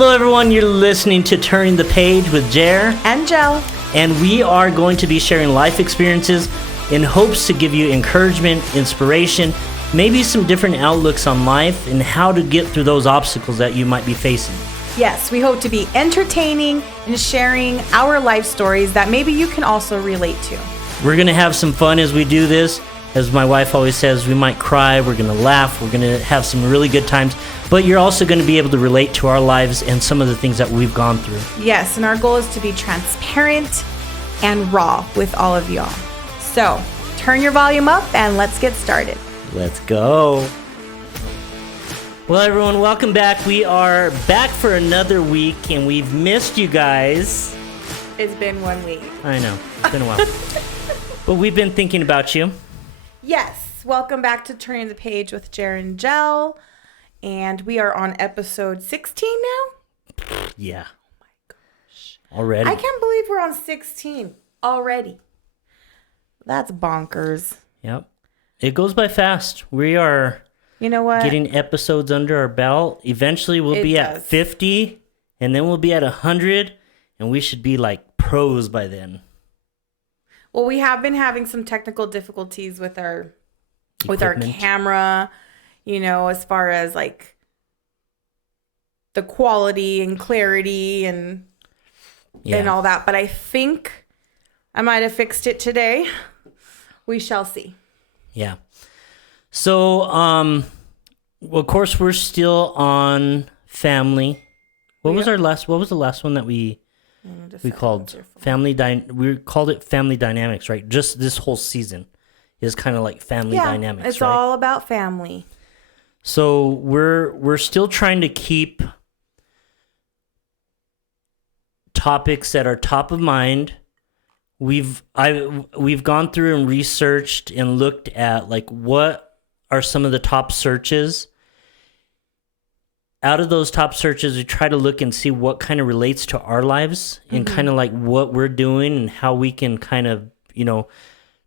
Hello everyone, you're listening to Turning the Page with Jer and Jel. And we are going to be sharing life experiences in hopes to give you encouragement, inspiration, maybe some different outlooks on life and how to get through those obstacles that you might be facing. Yes, we hope to be entertaining and sharing our life stories that maybe you can also relate to. We're going to have some fun as we do this. As my wife always says, we might cry, we're going to laugh, we're going to have some really good times, but you're also going to be able to relate to our lives and some of the things that we've gone through. Yes, and our goal is to be transparent and raw with all of y'all. So, turn your volume up and let's get started. Let's go. Well, everyone, welcome back. We are back for another week, and we've missed you guys. It's been 1 week. I know. It's been a while. But we've been thinking about you. Yes, welcome back to Turning the Page with Jer and Jel. And we are on episode 16 now? Yeah. Oh my gosh. Already. I can't believe we're on 16 already. That's bonkers. Yep. It goes by fast. We are getting episodes under our belt. Eventually we'll be at 50, and then we'll be at 100, and we should be like pros by then. Well, we have been having some technical difficulties with our camera, as far as like the quality and clarity and all that. But I think I might have fixed it today. We shall see. Yeah. So, of course, we're still on family. What was the last one that we called family? We called it family dynamics, right? Just this whole season is kind of like family dynamics. It's right? all about family. So we're still trying to keep topics that are top of mind. We've gone through and researched and looked at like what are some of the top searches. Out of those top searches, we try to look and see what kind of relates to our lives and kind of like what we're doing and how we can kind of,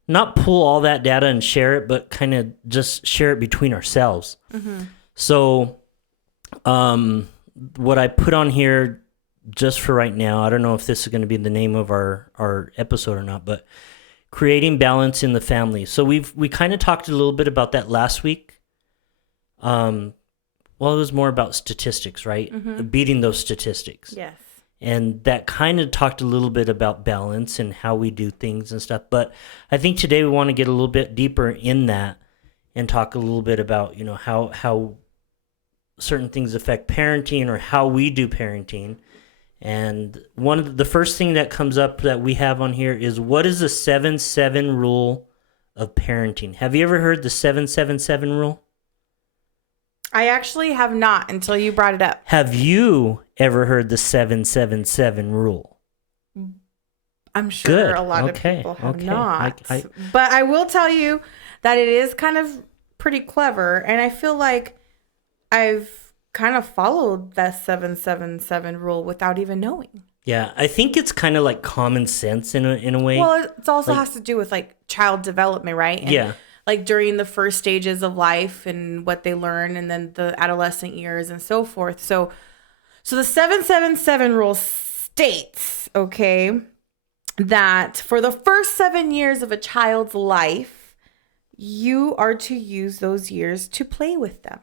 not pull all that data and share it, but kind of just share it between ourselves. Mm-hmm. So what I put on here just for right now, I don't know if this is going to be the name of our episode or not, but creating balance in the family. So we kind of talked a little bit about that last week. Well, it was more about statistics, right? Mm-hmm. Beating those statistics. Yes. And that kind of talked a little bit about balance and how we do things and stuff. But I think today we want to get a little bit deeper in that and talk a little bit about, how certain things affect parenting or how we do parenting. And the first thing that comes up that we have on here is, what is the 7-7 rule of parenting? Have you ever heard the 7-7-7 rule? I actually have not until you brought it up. Have you ever heard the 7-7-7 rule? I'm sure a lot of people have not. But I will tell you that it is kind of pretty clever. And I feel like I've kind of followed that 7-7-7 rule without even knowing. Yeah, I think it's kind of like common sense in a way. Well, it also has to do with like child development, right? And like during the first stages of life and what they learn, and then the adolescent years and so forth. So the 7-7-7 rule states, that for the first 7 years of a child's life, you are to use those years to play with them.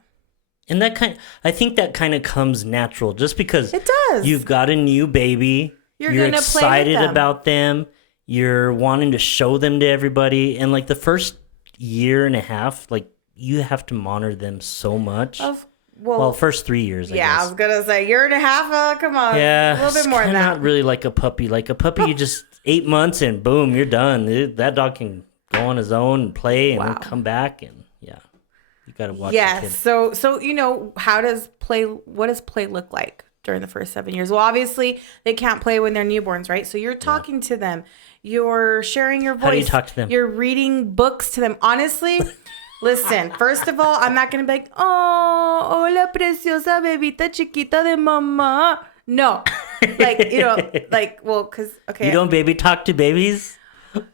And I think that kind of comes natural, just because it does. You've got a new baby, you're excited about them, you're wanting to show them to everybody, and like the first year and a half, like you have to monitor them so much. First 3 years, I guess. I was gonna say year and a half. Come on, a little bit more than that. Not really like a puppy. Like a puppy, you just 8 months and boom, you're done. That dog can go on his own and play and then come back, and you gotta watch. Yes. So what does play look like during the first 7 years? Well, obviously they can't play when they're newborns, right? So you're talking to them. You're sharing your voice. How do you talk to them? You're reading books to them. Honestly, listen, first of all, I'm not going to be like, oh, hola, preciosa bebita chiquita de mama. No. Because, okay. You don't baby talk to babies?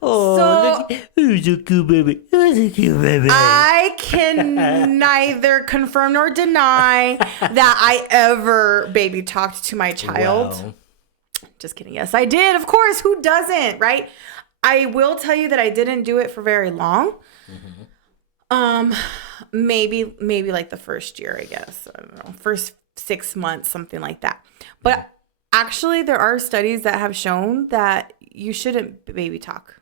Oh, So who's a cute baby? Who's a cute baby? I can neither confirm nor deny that I ever baby talked to my child. Wow. Just kidding. Yes, I did. Of course. Who doesn't, right? I will tell you that I didn't do it for very long. Maybe like the first year, I guess. I don't know. First 6 months, something like that. But actually, there are studies that have shown that you shouldn't baby talk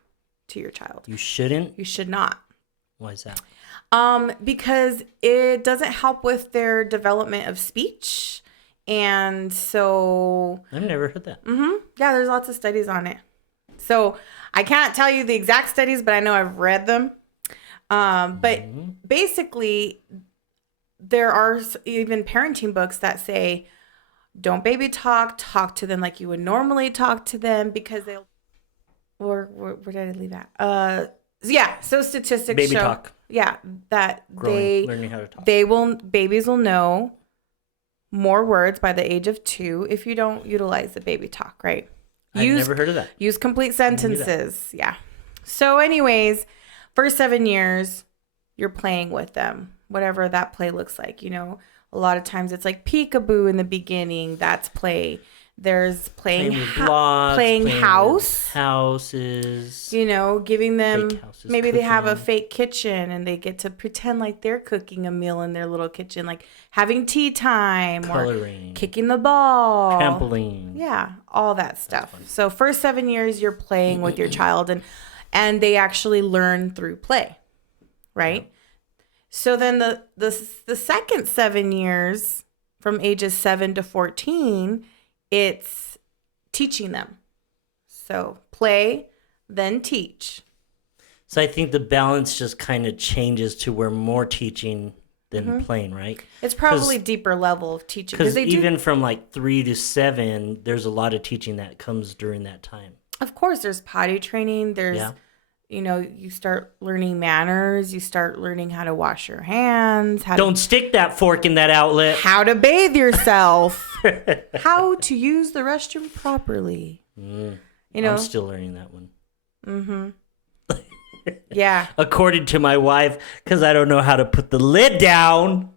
to your child. You shouldn't? You should not. Why is that? Because it doesn't help with their development of speech. And so... I've never heard that. Yeah, there's lots of studies on it. So I can't tell you the exact studies, but I know I've read them. But basically, there are even parenting books that say, don't baby talk to them like you would normally talk to them, because they'll... Where did I leave that? Yeah, so statistics Baby show... talk. Yeah, that Learning how to talk. Babies will know more words by the age of 2 if you don't utilize the baby talk, right? I've never heard of that. Use complete sentences. Yeah. So anyways, first 7 years, you're playing with them, whatever that play looks like. You know, a lot of times it's like peekaboo in the beginning. That's play. There's playing with blocks, playing house. Houses. You know, giving them, Fake houses, maybe they have a cooking. fake kitchen and they get to pretend like they're cooking a meal in their little kitchen, like having tea time Coloring. or kicking the ball. Trampoline. Yeah, all that stuff. So first 7 years you're playing with your child, and they actually learn through play, right? So then the second 7 years, from ages 7 to 14, it's teaching them. So play, then teach. So I think the balance just kind of changes to where more teaching than playing, right? It's probably deeper level of teaching. Because even from like 3 to 7, there's a lot of teaching that comes during that time. Of course, there's potty training. There's, you know, you start learning manners. You start learning how to wash your hands. Don't stick that fork in that outlet. How to bathe yourself. How to use the restroom properly. You know, I'm still learning that one. Yeah. According to my wife, because I don't know how to put the lid down.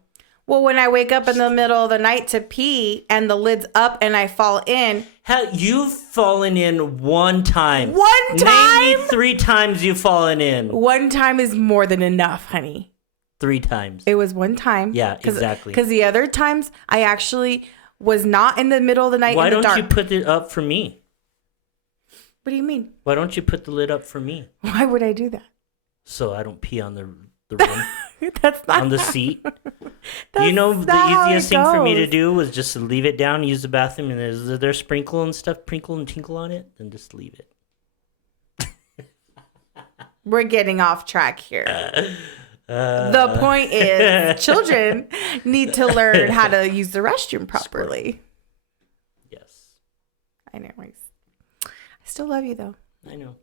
Well, when I wake up in the middle of the night to pee and the lid's up and I fall in. Hell, you've fallen in one time. One time? Name me 3 times you've fallen in. One time is more than enough, honey. 3 times. It was one time. Yeah, exactly. Because the other times I actually was not in the middle of the night Why in the dark. don't you put it up for me? What do you mean? Why don't you put the lid up for me? Why would I do that? So I don't pee on the room, That's not on the seat. That's You know, not the how easiest it thing for me to goes. do was just to leave it down, use the bathroom, and is there sprinkle and stuff, sprinkle and tinkle on it, then just leave it. We're getting off track here. The point is, children need to learn how to use the restroom properly. Yes, I know. I still love you though. I know.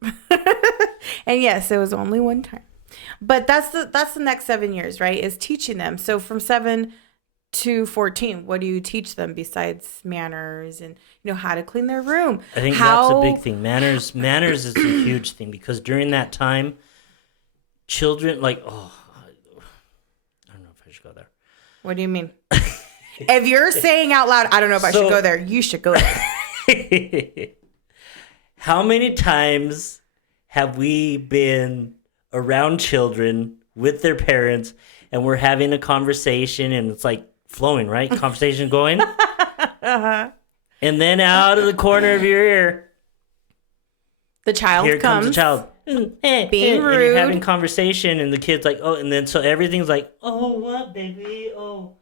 And yes, it was only one time. But that's the next 7 years, right? Is teaching them. So from 7 to 14, what do you teach them besides manners and, you know, how to clean their room? I think that's a big thing. Manners is a huge thing, because during that time, children I don't know if I should go there. What do you mean? If you're saying out loud, I don't know if I should go there, you should go there. How many times have we been around children with their parents and we're having a conversation and it's like flowing, right? Conversation going. And then out of the corner of your ear, The child here comes. comes the child. Being And you're rude. having conversation and the kid's like, oh, and then so everything's like, oh, what, baby? Oh,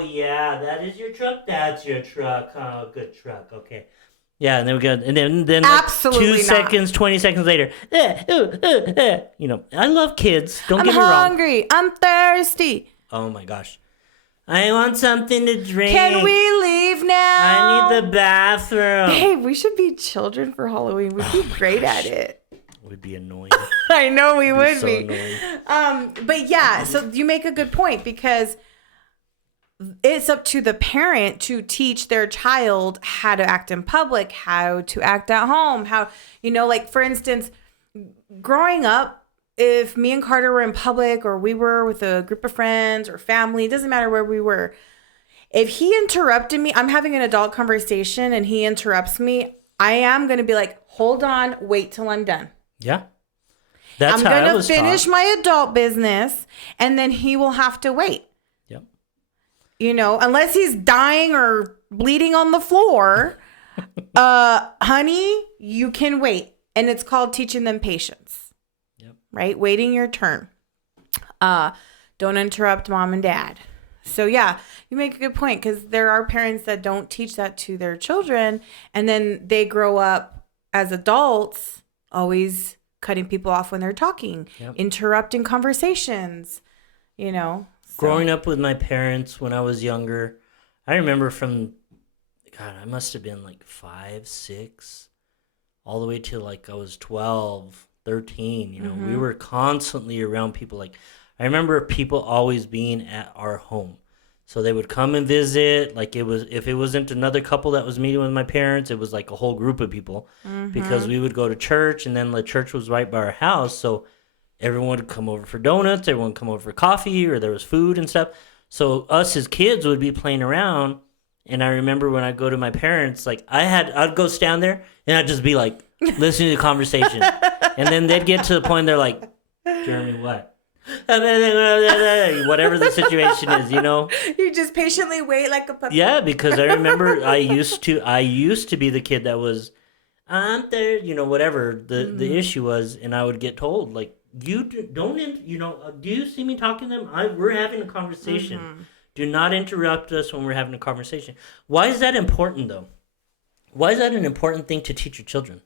yeah, that is your truck? That's your truck. Oh, good truck. Okay. Yeah, and then we go, and then like Absolutely 2 not. seconds, 20 seconds later, you know, I love kids. Don't get me wrong. I'm hungry. I'm thirsty. Oh my gosh, I want something to drink. Can we leave now? I need the bathroom. Hey, we should be children for Halloween. We'd be great at it. It would be annoying. I know we would so be. annoying. But yeah, so you make a good point, because it's up to the parent to teach their child how to act in public, how to act at home, how, you know, like for instance, growing up, if me and Carter were in public or we were with a group of friends or family, it doesn't matter where we were. If he interrupted me, I'm having an adult conversation and he interrupts me, I am going to be like, hold on, wait till I'm done. Yeah. That's I'm how I going was to finish taught. my adult business and then he will have to wait. Yep. You know, unless he's dying or bleeding on the floor, honey, you can wait. And it's called teaching them patience. Yep. Right? Waiting your turn. Don't interrupt mom and dad. So yeah, you make a good point because there are parents that don't teach that to their children, and then they grow up as adults always cutting people off when they're talking, Yep. interrupting conversations, you know. So. Growing up with my parents when I was younger, I remember from, God, I must have been like 5, 6, all the way to like I was 12, 13. You know, we were constantly around people. Like, I remember people always being at our home. So they would come and visit. Like, it was, if it wasn't another couple that was meeting with my parents, it was like a whole group of people because we would go to church, and then the church was right by our house. So everyone would come over for donuts, everyone would come over for coffee, or there was food and stuff. So us as kids would be playing around. And I remember when I go to my parents, like I'd go stand there and I'd just be like listening to the conversation. And then they'd get to the point they're like, Jeremy, what? Whatever the situation is, you know. You just patiently wait like a puppy. Yeah, because I remember I used to be the kid that was, I'm there, you know, whatever the issue was, and I would get told like, you don't, you know, do you see me talking to them? We're having a conversation. Do not interrupt us when we're having a conversation. Why is that important though? Why is that an important thing to teach your children?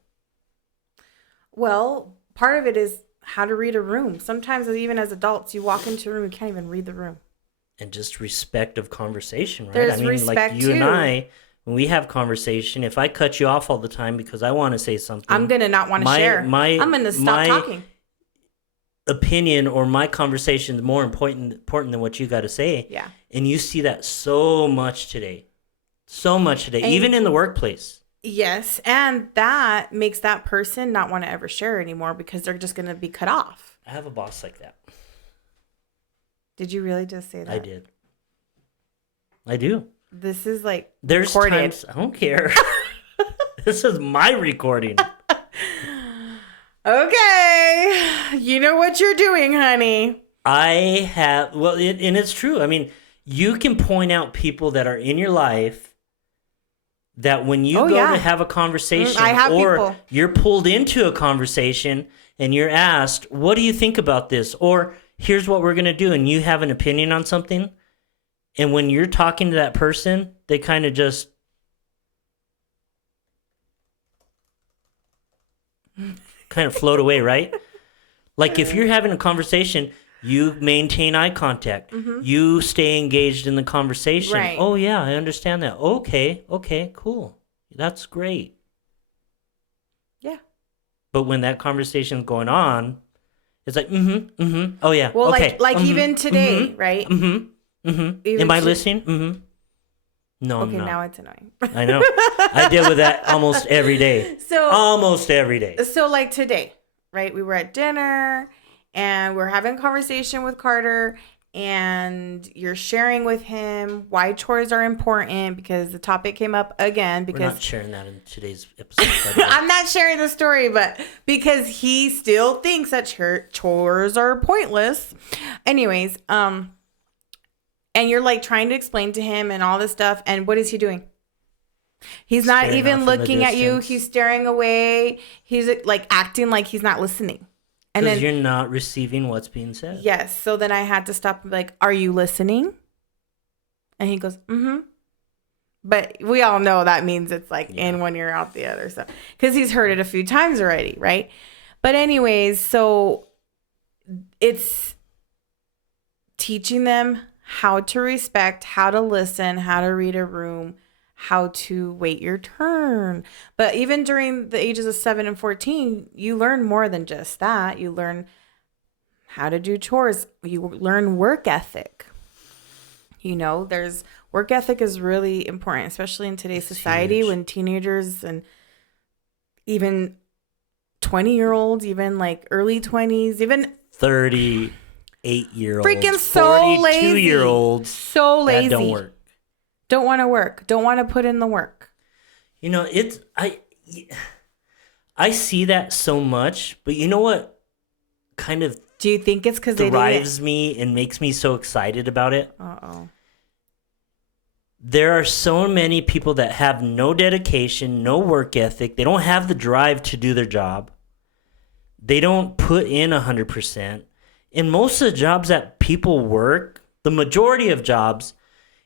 Well, part of it is how to read a room. Sometimes, even as adults, you walk into a room, you can't even read the room. And just respect of conversation, right? There's I mean, respect like you too. and I, when we have conversation, if I cut you off all the time because I want to say something, I'm gonna not want to share. I'm gonna stop talking. Opinion or my conversation is more important than what you got to say. Yeah. And you see that so much today, even in the workplace. Yes, and that makes that person not want to ever share anymore because they're just going to be cut off. I have a boss like that. Did you really just say that? I did. I do. This is like There's recorded. times I don't care. This is my recording. Okay, you know what you're doing, honey. I have, well, and it's true. I mean, you can point out people that are in your life that when you go to have a conversation or people. You're pulled into a conversation and you're asked, what do you think about this? Or here's what we're going to do. And you have an opinion on something. And when you're talking to that person, they kind of just kind of float away, right? Like if you're having a conversation, you maintain eye contact. You stay engaged in the conversation. Right. Oh, yeah, I understand that. Okay, cool. That's great. Yeah. But when that conversation's going on, it's like, oh, yeah, Well, okay. like even today, right? Am I listening? No, Okay, I'm not. now it's annoying. I know. I deal with that almost every day. Almost every day. So like today, right? We were at dinner and we're having a conversation with Carter and you're sharing with him why chores are important because the topic came up again because we're not sharing that in today's episode. I'm not sharing the story, but because he still thinks that chores are pointless. Anyways, and you're like trying to explain to him and all this stuff. And what is he doing? He's not Staring even off in the looking at you. distance. He's staring away. He's like acting like he's not listening. And Because then you're not receiving what's being said. yes. So then I had to stop and be like, are you listening? And he goes, But we all know that means it's like in one ear, out the other. So because he's heard it a few times already, right? But anyways, so it's teaching them how to respect, how to listen, how to read a room, how to wait your turn. But even during the ages of 7 and 14, you learn more than just that. You learn how to do chores. You learn work ethic. You know, work ethic is really important, especially in today's society huge. when teenagers and even 20-year-olds, even like early 20s, even 38-year-olds, freaking so lazy. 42-year-olds. So lazy. That don't work. Don't want to work. Don't want to put in the work. You know, I see that so much, but you know what kind of do you think it's because drives me and makes me so excited about it? Uh-oh. There are so many people that have no dedication, no work ethic. They don't have the drive to do their job. They don't put in 100%. And most of the jobs that people work, the majority of jobs,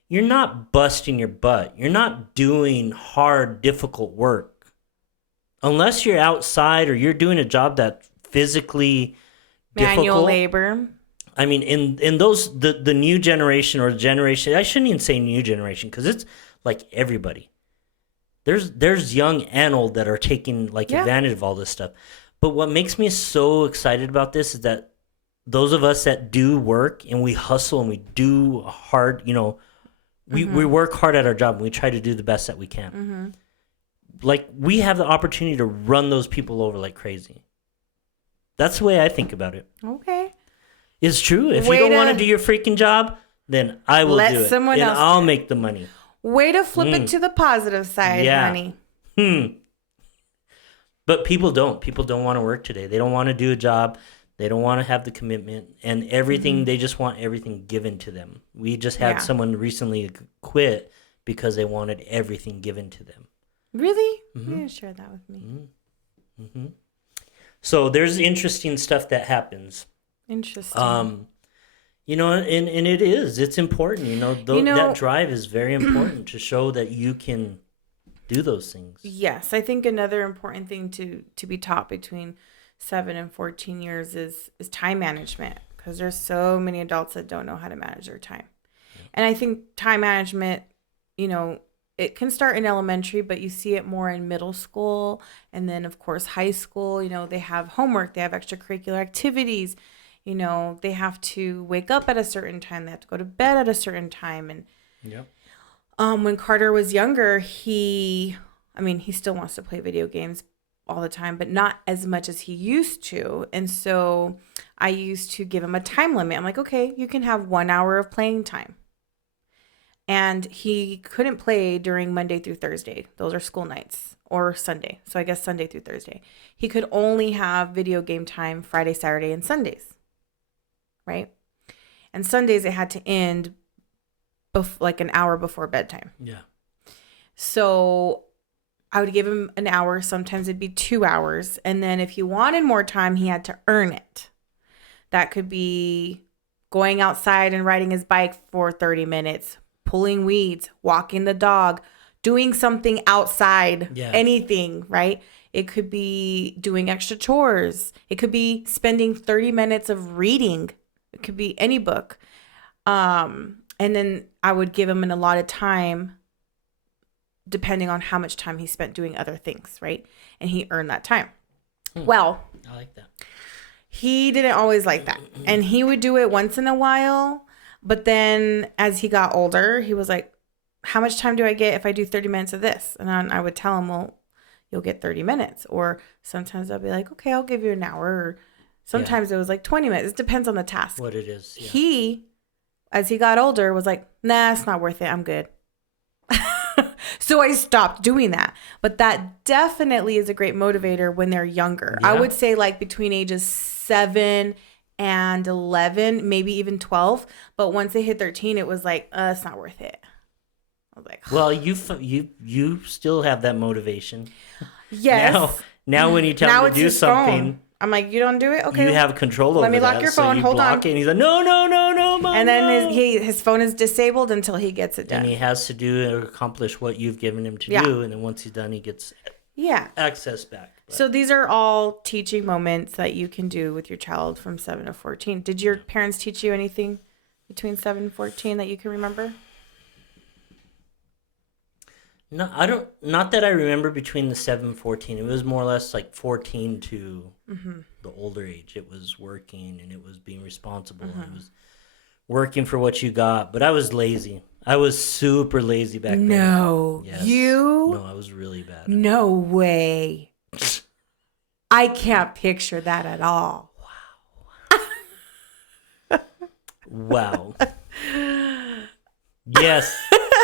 you're not busting your butt. You're not doing hard, difficult work. Unless you're outside or you're doing a job that's physically manual difficult. labor. I mean, in those, the new generation or generation, I shouldn't even say new generation because it's like everybody. There's young and old that are taking like advantage of all this stuff. But what makes me so excited about this is that those of us that do work and we hustle and we do hard, you know, we work hard at our job and we try to do the best that we can. Mm-hmm. Like, we have the opportunity to run those people over like crazy. That's the way I think about it. Okay. It's true. If you don't want to do your freaking job, then I will do it. Let someone else. And I'll make the money. Way to flip it to the positive side, honey. But people don't. People don't want to work today. They don't want to do a job. They don't want to have the commitment and everything. They just want everything given to them. We just had someone recently quit because they wanted everything given to them. Really? You didn't share that with me. Mm-hmm. So there's interesting stuff that happens. Interesting. You know, and it's important. You know, that drive is very important to show that you can do those things. Yes, I think another important thing to be taught between 7 and 14 years is time management, because there's so many adults that don't know how to manage their time. Yeah. And I think time management, you know, it can start in elementary, but you see it more in middle school. And then, of course, high school, you know, they have homework, they have extracurricular activities. You know, they have to wake up at a certain time. They have to go to bed at a certain time. And when Carter was younger, he still wants to play video games all the time, but not as much as he used to. And so I used to give him a time limit. I'm like, okay, you can have 1 hour of playing time. And he couldn't play during Monday through Thursday. Those are school nights, or Sunday. So I guess Sunday through Thursday. He could only have video game time Friday, Saturday, and Sundays. Right? And Sundays it had to end like an hour before bedtime. Yeah. So I would give him an hour. Sometimes it'd be 2 hours. And then if he wanted more time, he had to earn it. That could be going outside and riding his bike for 30 minutes, pulling weeds, walking the dog, doing something outside, anything, right? It could be doing extra chores. It could be spending 30 minutes of reading. It could be any book. And then I would give him an allotted time depending on how much time he spent doing other things, right? And he earned that time. Well, I like that. He didn't always like that. And he would do it once in a while. But then as he got older, he was like, how much time do I get if I do 30 minutes of this? And then I would tell him, well, you'll get 30 minutes. Or sometimes I'll be like, okay, I'll give you an hour. Or sometimes it was like 20 minutes. It depends on the task. What it is. Yeah. He, as he got older, was like, nah, it's not worth it. I'm good. So I stopped doing that. But that definitely is a great motivator when they're younger. Yeah. I would say like between ages 7 and 11, maybe even 12. But once they hit 13, it was like, it's not worth it. I was like, well, you still have that motivation. Yes. Now when you tell him to do something, phone. I'm like, you don't do it? Okay. You have control over that. Let me lock your phone. So Hold on. It and he's like, no, Mom. And then his phone is disabled until he gets it done. And he has to do or accomplish what you've given him to do. And then once he's done, he gets access back. But. So these are all teaching moments that you can do with your child from 7 to 14. Did your parents teach you anything between 7 and 14 that you can remember? No, I don't. Not that I remember between the 7 and 14. It was more or less like 14 to the older age. It was working and it was being responsible. And it was working for what you got. But I was lazy. I was super lazy back then. No. Yes. You? No, I was really bad. No way. I can't picture that at all. Wow. Yes,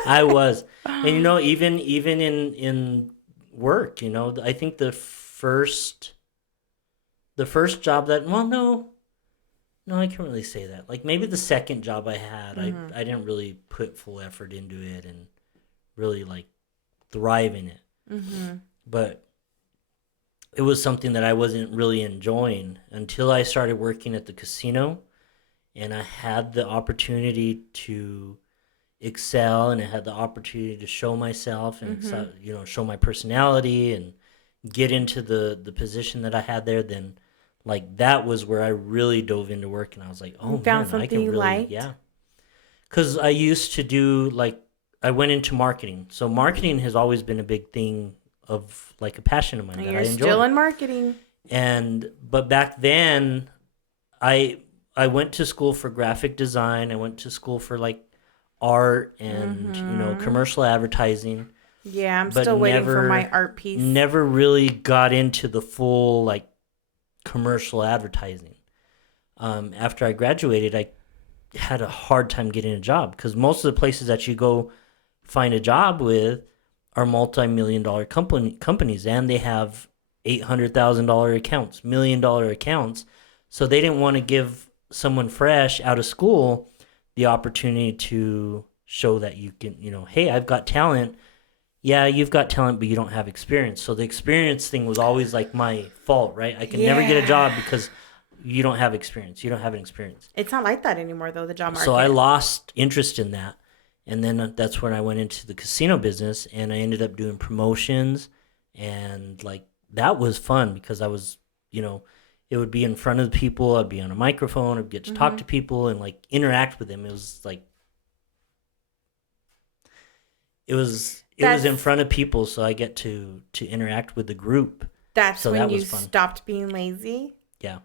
I was. And even in work, I think the first job that, well, no, I can't really say that. Like maybe the second job I had, I didn't really put full effort into it and really like thrive in it. Mm-hmm. But it was something that I wasn't really enjoying until I started working at the casino, and I had the opportunity to excel, and I had the opportunity to show myself and show my personality and get into the position that I had there. Then like that was where I really dove into work, and I was like, oh man, I can really liked? Yeah. Because I used to do like, I went into marketing. So marketing has always been a big thing of like a passion of mine that I enjoy. You're still in marketing. But back then I went to school for graphic design. I went to school for like art and commercial advertising. Yeah, I'm still waiting for my art piece. Never really got into the full like commercial advertising. After I graduated, I had a hard time getting a job because most of the places that you go find a job with are multi-million-dollar companies, and they have $800,000 accounts, $1 million accounts. So they didn't want to give someone fresh out of school the opportunity to show that you can, hey, I've got talent. Yeah, you've got talent, but you don't have experience. So the experience thing was always like my fault, right? I can never get a job because you don't have experience. You don't have an experience. It's not like that anymore, though, the job market. So I lost interest in that. And then that's when I went into the casino business, and I ended up doing promotions. And like that was fun because I was, it would be in front of the people. I'd be on a microphone. I'd get to talk to people and like interact with them. It was like, it was in front of people, so I get to interact with the group. That's when you stopped being lazy? Yeah.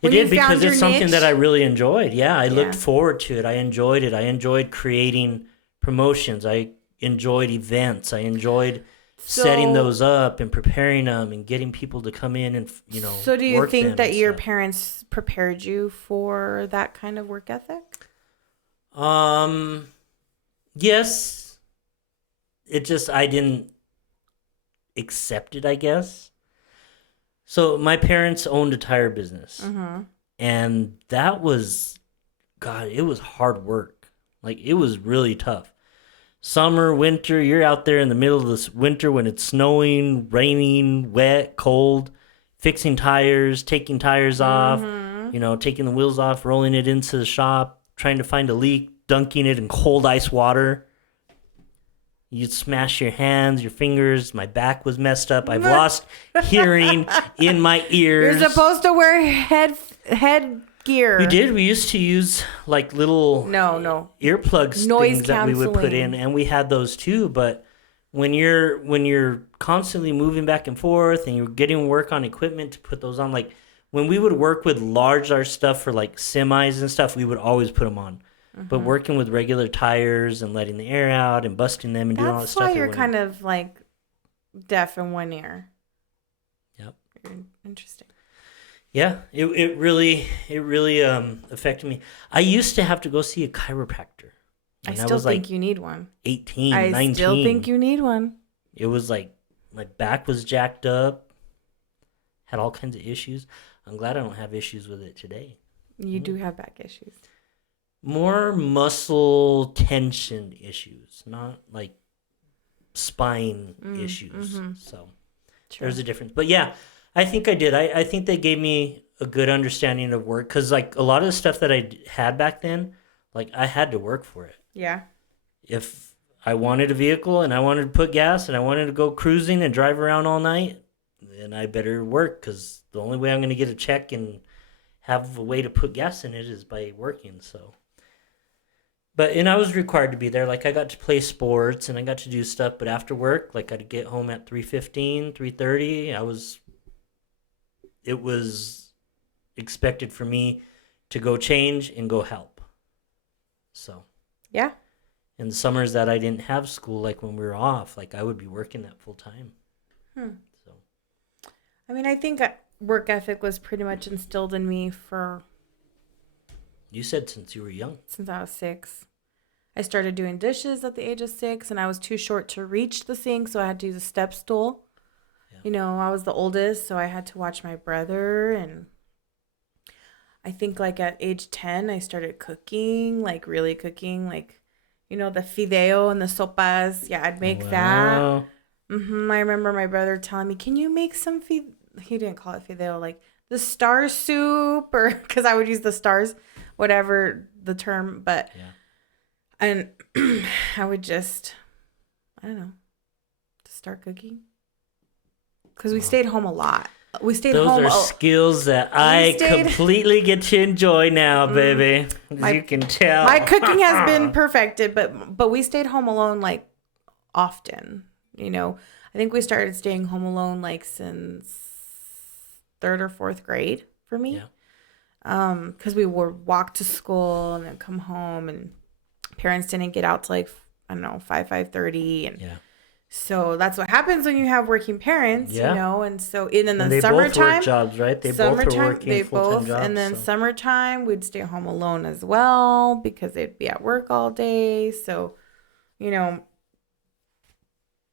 It did, because it's something that I really enjoyed. Yeah, I looked forward to it. I enjoyed it. I enjoyed creating promotions. I enjoyed events. I enjoyed setting those up and preparing them and getting people to come in and, So do you think that your parents prepared you for that kind of work ethic? Yes. It just, I didn't accept it, I guess. So my parents owned a tire business, and that was, God, it was hard work. Like, it was really tough. Summer, winter, you're out there in the middle of this winter when it's snowing, raining, wet, cold, fixing tires, taking tires off, taking the wheels off, rolling it into the shop, trying to find a leak, dunking it in cold ice water. You'd smash your hands, your fingers. My back was messed up. I've lost hearing in my ears. You're supposed to wear headgear. We did. We used to use like little earplugs, noise things that we would put in, and we had those too. But when you're constantly moving back and forth, and you're getting work on equipment to put those on, like when we would work with large stuff for like semis and stuff, we would always put them on. But working with regular tires and letting the air out and busting them and doing all that stuff. That's why you're kind of like deaf in one ear. Yep. Interesting. Yeah, it really affected me. I used to have to go see a chiropractor. I still think you need one. 19, I 19. I still think you need one. It was like my back was jacked up. Had all kinds of issues. I'm glad I don't have issues with it today. You do have back issues. More muscle tension issues, not like spine issues. So there's a difference. But yeah, I think I did. I think they gave me a good understanding of work, because like a lot of the stuff that I had back then, like I had to work for it. Yeah. If I wanted a vehicle and I wanted to put gas and I wanted to go cruising and drive around all night, then I better work, because the only way I'm going to get a check and have a way to put gas in it is by working. So. And I was required to be there. Like, I got to play sports and I got to do stuff. But after work, like, I'd get home at 3:15, 3:30. It was expected for me to go change and go help. So. Yeah. In the summers that I didn't have school, like when we were off, like I would be working that full time. So. I mean, I think work ethic was pretty much instilled in me You said since you were young. since I was 6. I started doing dishes at the age of 6, and I was too short to reach the sink, so I had to use a step stool. Yeah. You know, I was the oldest, so I had to watch my brother, and I think like at age 10, I started cooking, like really cooking, like, you know, the fideo and the sopas. Yeah, I'd make that. I remember my brother telling me, can you make some he didn't call it fideo, like the star soup, or because I would use the stars, whatever the term, but and I would just, I don't know, start cooking because we stayed home a lot. We stayed home. Those are skills that I completely get to enjoy now, baby. As you can tell. My cooking has been perfected, but we stayed home alone like often. You know, I think we started staying home alone like since 3rd or 4th grade for me. Yeah. Because we would walk to school and then come home, and parents didn't get out till like, I don't know, 5:30, and so that's what happens when you have working parents, you know. And so in the summertime, both work jobs, right? They both were working full-time jobs. And then summertime, we'd stay home alone as well because they'd be at work all day. So, you know,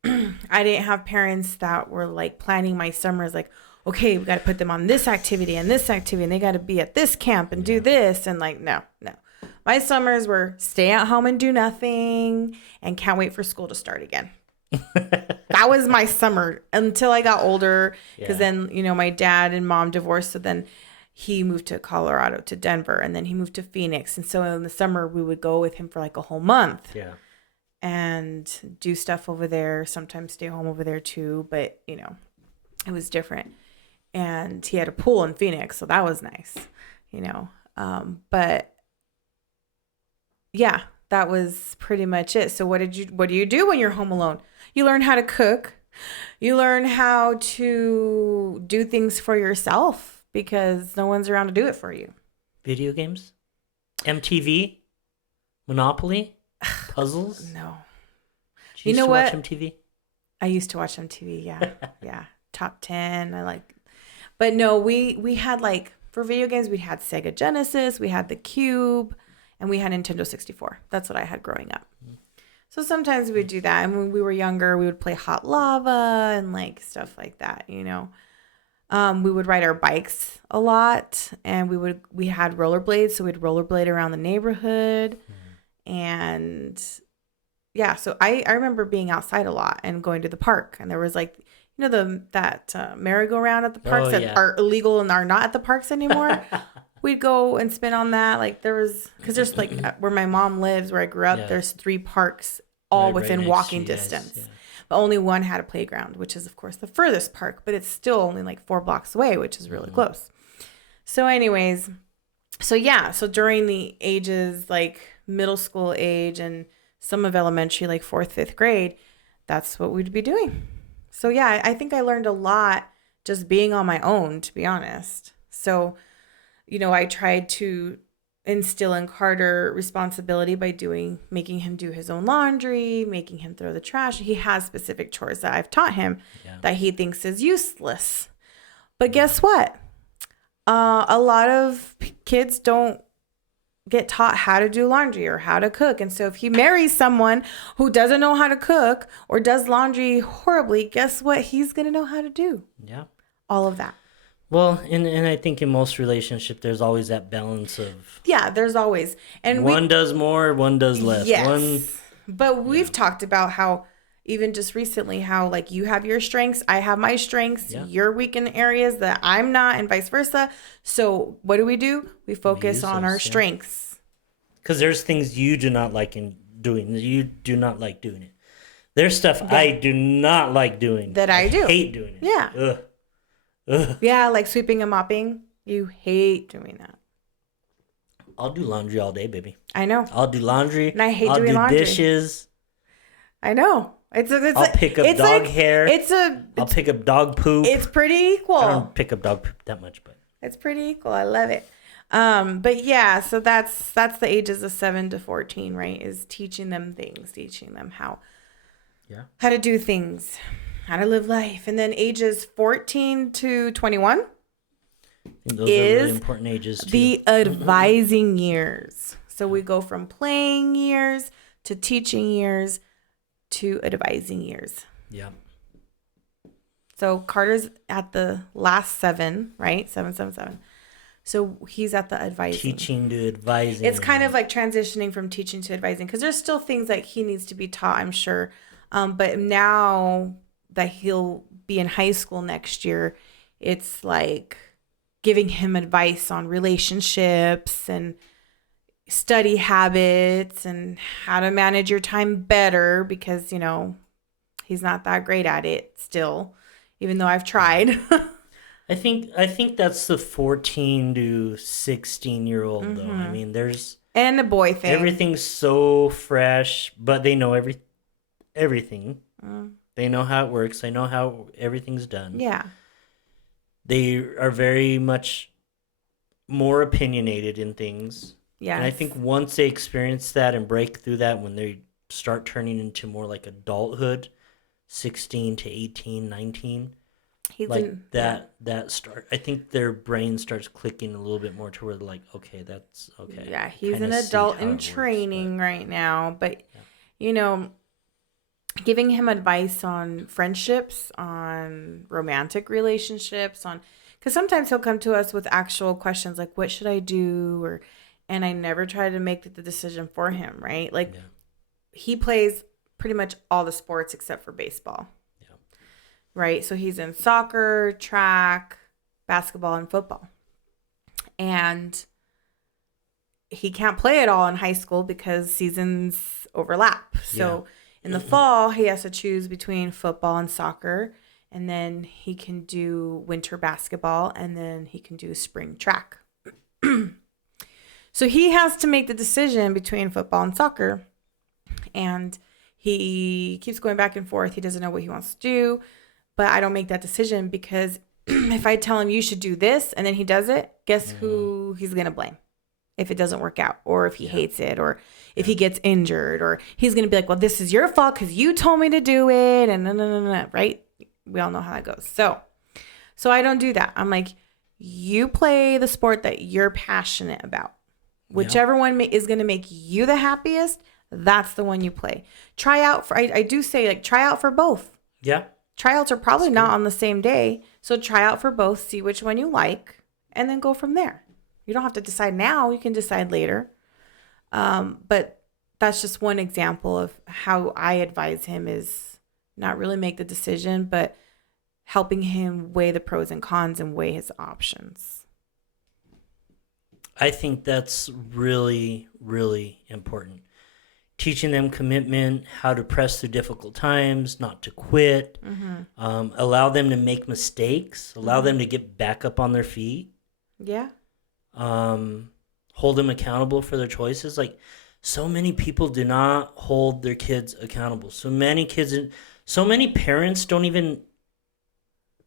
I didn't have parents that were like planning my summers, like, okay, we got to put them on this activity and this activity, and they got to be at this camp and do this, and like, no. My summers were stay at home and do nothing and can't wait for school to start again. That was my summer until I got older, because then, you know, my dad and mom divorced, so then he moved to Colorado, to Denver, and then he moved to Phoenix, and so in the summer we would go with him for like a whole month and do stuff over there, sometimes stay home over there too, but you know, it was different. And he had a pool in Phoenix, so that was nice, you know. But yeah, that was pretty much it. So what do you do when you're home alone? You learn how to cook. You learn how to do things for yourself because no one's around to do it for you. Video games? MTV? Monopoly? Puzzles? No. You know what? Watch MTV? I used to watch MTV, yeah. Yeah. Top 10. But no, we had like, for video games, we had Sega Genesis, we had the Cube, and we had Nintendo 64. That's what I had growing up. So sometimes we'd do that. And when we were younger, we would play Hot Lava and like stuff like that, you know. We would ride our bikes a lot, and we had rollerblades, so we'd rollerblade around the neighborhood. And yeah, so I remember being outside a lot and going to the park, and there was like, you know, that merry-go-round at the parks that are illegal and are not at the parks anymore. We'd go and spin on that. Like because there's like where my mom lives, where I grew up, there's 3 parks all within walking distance. Yeah. But only one had a playground, which is of course the furthest park, but it's still only like 4 blocks away, which is really close. So anyways, so during the ages like middle school age and some of elementary, like 4th, 5th grade, that's what we'd be doing. So yeah, I think I learned a lot just being on my own, to be honest. So, you know, I tried to instill in Carter responsibility by making him do his own laundry, making him throw the trash. He has specific chores that I've taught him that he thinks is useless. But guess what? A lot of kids don't get taught how to do laundry or how to cook. And so if he marries someone who doesn't know how to cook or does laundry horribly, guess what he's going to know how to do? Yeah. All of that. Well, and I think in most relationships, there's always that balance of... Yeah, there's always... And one does more, one does less. Yes. But we've talked about how, even just recently, how like you have your strengths, I have my strengths, you're weak in areas that I'm not, and vice versa. So what do? We focus on our strengths. Because there's things you do not like in doing. You do not like doing it. There's stuff I do not like doing. That I do. Hate doing it. Yeah. Ugh. Yeah, like sweeping and mopping. You hate doing that. I'll do laundry all day, baby. I know. I'll do laundry. And I hate doing laundry. I'll do dishes. I know. I'll pick up dog hair. I'll pick up dog poop. It's pretty equal. I don't pick up dog poop that much, but it's pretty equal. I love it. But yeah, so that's the ages of 7 to 14, right? Is teaching them things, teaching them how to do things. how to live life. And then ages 14 to 21 Those are really important ages too. the advising years. So we go from playing years to teaching years to advising years. Yeah. So Carter's at the last 7, right? 777. So he's at the advising. Teaching to advising. It's kind of like transitioning from teaching to advising because there's still things that he needs to be taught, I'm sure. But now that he'll be in high school next year, it's like giving him advice on relationships and study habits and how to manage your time better because, he's not that great at it still, even though I've tried. I think that's the 14 to 16-year-old though. I mean, there's and a boy thing. Everything's so fresh, but they know everything. They know how it works. They know how everything's done. Yeah. They are very much more opinionated in things. Yeah. And I think once they experience that and break through that, when they start turning into more like adulthood, 16 to 18, 19, that start, I think their brain starts clicking a little bit more to where they're like, okay, that's okay. Yeah, he's an adult in training right now, but giving him advice on friendships, on romantic relationships, because sometimes he'll come to us with actual questions like, what should I do? And I never try to make the decision for him, right? Like he plays pretty much all the sports except for baseball. Right? So he's in soccer, track, basketball, and football. And he can't play it all in high school because seasons overlap. So in the fall, he has to choose between football and soccer. And then he can do winter basketball. And then he can do spring track. So he has to make the decision between football and soccer. And he keeps going back and forth. He doesn't know what he wants to do. But I don't make that decision because if I tell him you should do this and then he does it, guess who he's going to blame if it doesn't work out or if he hates it or if he gets injured or he's going to be like, well, this is your fault because you told me to do it and no, right? We all know how that goes. So I don't do that. I'm like, you play the sport that you're passionate about. Whichever one is going to make you the happiest, that's the one you play. Try out for, I do say like try out for both. Yeah. Tryouts are probably not on the same day. So try out for both, see which one you like, and then go from there. You don't have to decide now. You can decide later. But that's just one example of how I advise him is not really make the decision, but helping him weigh the pros and cons and weigh his options. I think that's really, really important. Teaching them commitment, how to press through difficult times, not to quit, allow them to make mistakes, allow them to get back up on their feet. Yeah. Hold them accountable for their choices. Like, so many people do not hold their kids accountable. So many parents don't even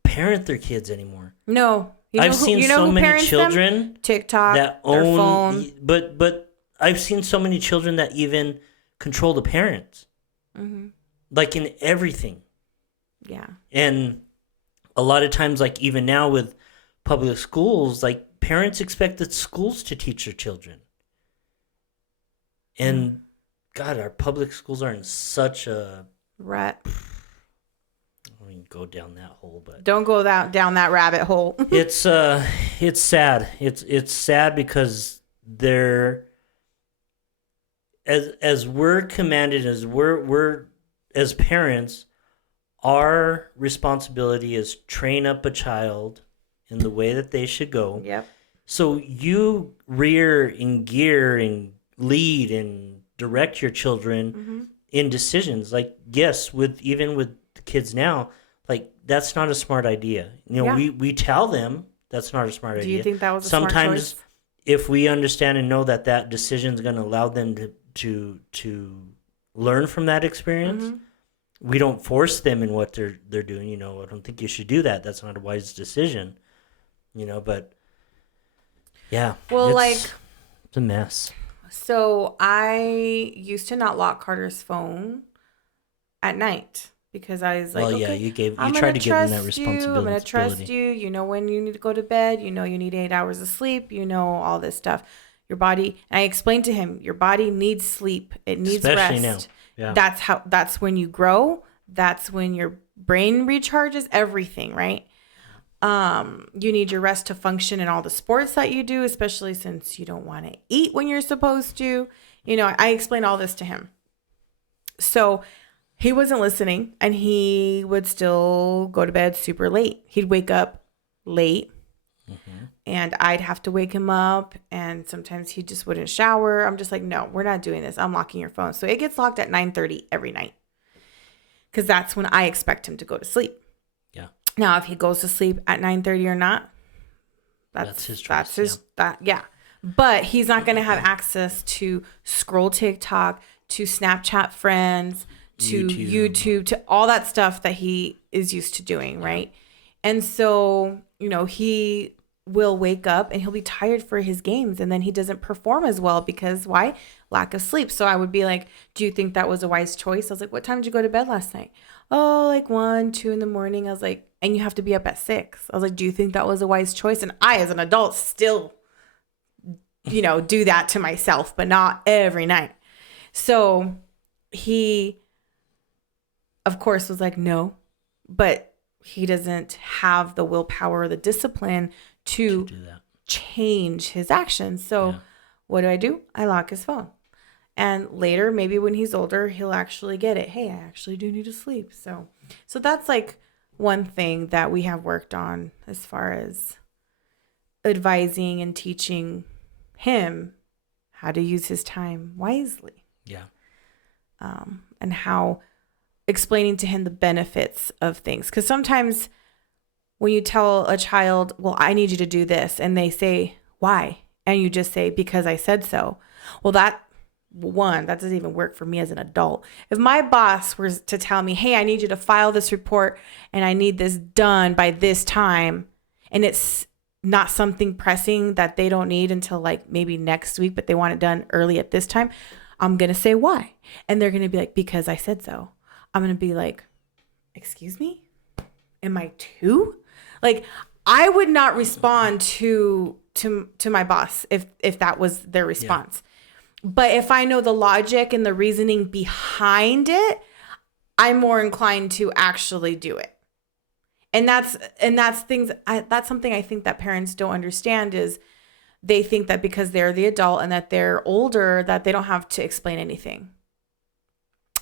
parent their kids anymore. No. I've seen so many children TikTok, that their own, phone. But I've seen so many children that even control the parents, like in everything. Yeah. And a lot of times, like even now with public schools, like parents expect the schools to teach their children. And God, our public schools are in such a rut. I mean, go down that hole, but don't go down that rabbit hole. It's sad. It's sad because they're as we're commanded, as we're as parents, our responsibility is train up a child in the way that they should go. Yep. So you rear and gear and lead and direct your children in decisions. Like, yes, with the kids now, like that's not a smart idea. We tell them that's not a smart idea. Do you think that was a Sometimes, smart choice? If we understand and know that decision is going to allow them to learn from that experience, we don't force them in what they're doing. I don't think you should do that. That's not a wise decision. But yeah. Well, it's a mess. So I used to not lock Carter's phone at night. because I was like, Well, yeah, okay, you tried to give them that responsibility. I'm going to trust you. You know when you need to go to bed. You know you need 8 hours of sleep. You know all this stuff. Your body, and I explained to him, your body needs sleep. It needs Especially rest. now. Yeah. That's when you grow. That's when your brain recharges, everything, right? You need your rest to function in all the sports that you do, especially since you don't want to eat when you're supposed to. You know, I explained all this to him. So he wasn't listening, and he would still go to bed super late. He'd wake up late, and I'd have to wake him up, and sometimes he just wouldn't shower. I'm just like, no, we're not doing this. I'm locking your phone. So it gets locked at 9:30 every night because that's when I expect him to go to sleep. Yeah. Now, if he goes to sleep at 9:30 or not, that's his choice. Yeah. But he's not going to have access to scroll TikTok, to Snapchat friends, to YouTube, to all that stuff that he is used to doing, right? And so, you know, he will wake up and he'll be tired for his games, and then he doesn't perform as well because why? Lack of sleep. So I would be like, do you think that was a wise choice? I was like, what time did you go to bed last night? Oh, like 1, 2 in the morning. I was like, and you have to be up at 6. I was like, do you think that was a wise choice? And I, as an adult, still, you know, do that to myself, but not every night. So he, of course, was like, no, but he doesn't have the willpower or the discipline to do that. Change his actions. So what do? I lock his phone. And later, maybe when he's older, he'll actually get it. Hey, I actually do need to sleep. So that's like one thing that we have worked on as far as advising and teaching him how to use his time wisely. Yeah. And how explaining to him the benefits of things. Because sometimes when you tell a child, well, I need you to do this, and they say, why? And you just say, because I said so. Well, that doesn't even work for me as an adult. If my boss were to tell me, hey, I need you to file this report and I need this done by this time, and it's not something pressing that they don't need until like maybe next week, but they want it done early at this time, I'm going to say why. And they're going to be like, because I said so. I'm going to be like, excuse me? Am I two? Like, I would not respond to my boss if that was their response. Yeah. But if I know the logic and the reasoning behind it, I'm more inclined to actually do it. And that's something I think that parents don't understand is they think that because they're the adult and that they're older, that they don't have to explain anything.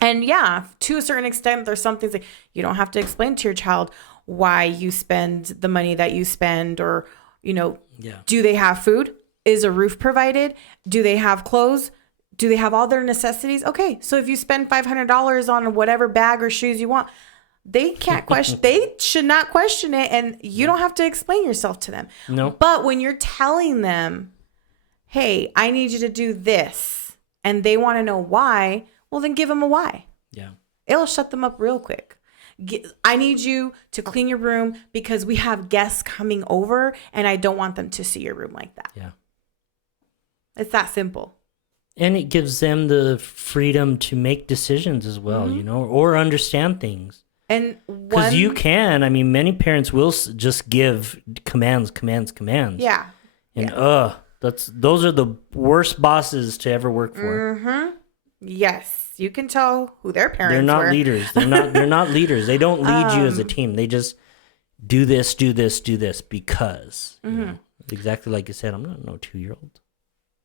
And yeah, to a certain extent, there's some things like you don't have to explain to your child why you spend the money that you spend, or, you know, do they have food? Is a roof provided? Do they have clothes? Do they have all their necessities? Okay, so if you spend $500 on whatever bag or shoes you want, they can't question. They should not question it, and you don't have to explain yourself to them. No. But when you're telling them, "Hey, I need you to do this," and they want to know why, well, then give them a why. Yeah, it'll shut them up real quick. I need you to clean your room because we have guests coming over, and I don't want them to see your room like that. Yeah, it's that simple. And it gives them the freedom to make decisions as well, you know, or understand things. And because you can, I mean, many parents will just give commands. Yeah. And those are the worst bosses to ever work for. Mm-hmm. Yes, you can tell who their parents They're not were. leaders. They're not leaders. They don't lead you as a team. They just do this because. You know, exactly like you said, I'm not no 2-year-old.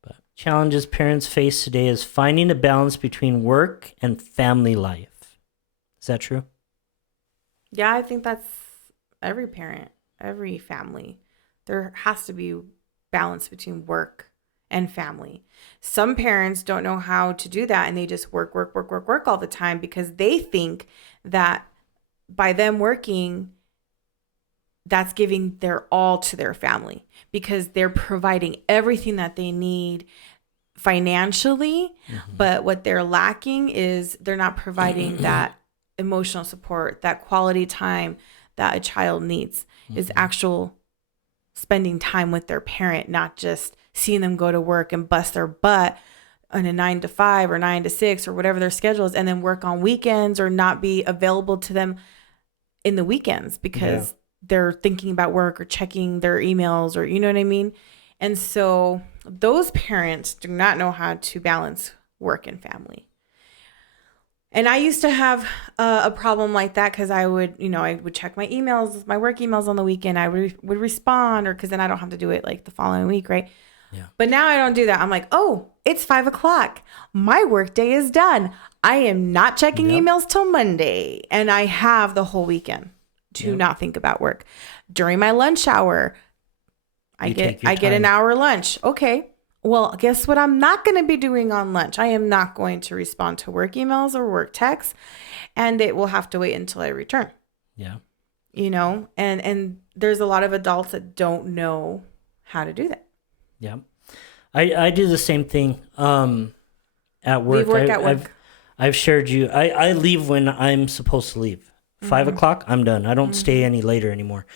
But challenges parents face today is finding a balance between work and family life. Is that true? Yeah, I think that's every parent, every family. There has to be balance between work and family. Some parents don't know how to do that, and they just work all the time because they think that by them working, that's giving their all to their family because they're providing everything that they need financially. But what they're lacking is they're not providing that emotional support, that quality time that a child needs is actual spending time with their parent, not just seeing them go to work and bust their butt on a 9 to 5 or 9 to 6 or whatever their schedule is, and then work on weekends or not be available to them in the weekends because they're thinking about work or checking their emails, or you know what I mean? And so those parents do not know how to balance work and family. And I used to have a problem like that because I would check my emails, my work emails on the weekend. I would respond, or because then I don't have to do it like the following week, right? Yeah. But now I don't do that. I'm like, oh, it's 5:00. My work day is done. I am not checking emails till Monday, and I have the whole weekend to not think about work. During my lunch hour, I get an hour lunch. Okay. Well, guess what I'm not going to be doing on lunch? I am not going to respond to work emails or work texts, and it will have to wait until I return. Yeah. You know, and there's a lot of adults that don't know how to do that. Yeah. I do the same thing at work. Leave work at work. I've shared you. I leave when I'm supposed to leave. 5:00, I'm done. I don't stay any later anymore.